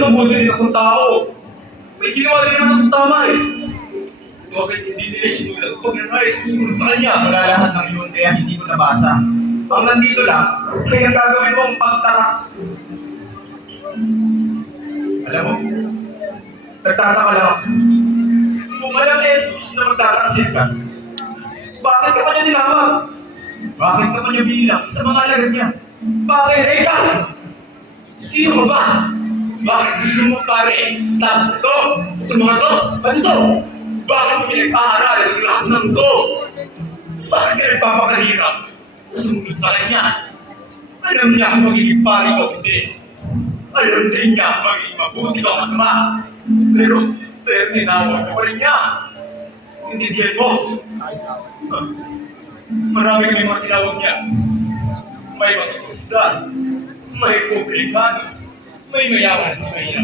Mabuti din akong tao. May ginawa din naman akong tama eh. Bakit hindi nila sinulat pag nangayos ko sumunod sa kanya? Wala lahat ng yun, kaya hindi ko nabasa. Ang nandito lang, kaya ang gagawin kong pagtara. Alam mo, nagtataka lang ako. Kung walang Jesus na magtataksir ka, bakit ka pa niya nilawag? Bakit ka pa niya bilang sa mga alagad niya? Bakit? Eka! Sino ka ba? Bakit gusto mo pare? Tapos ito? Itong mga to? Ano ito? Bakit mo pinag-aaralan ang lahat ng to? Bakit ka nagpapakahirap? Sumunod sa kanya. Alam niya kung magiging pare ko hindi. Alam din niya kung magiging mabuti ka o masama. Pero tinawag ko pa rin niya. Intindihan mo? Marami kami mga tinawag niya. May mga isda, may publikano, may mayaman at mahirap.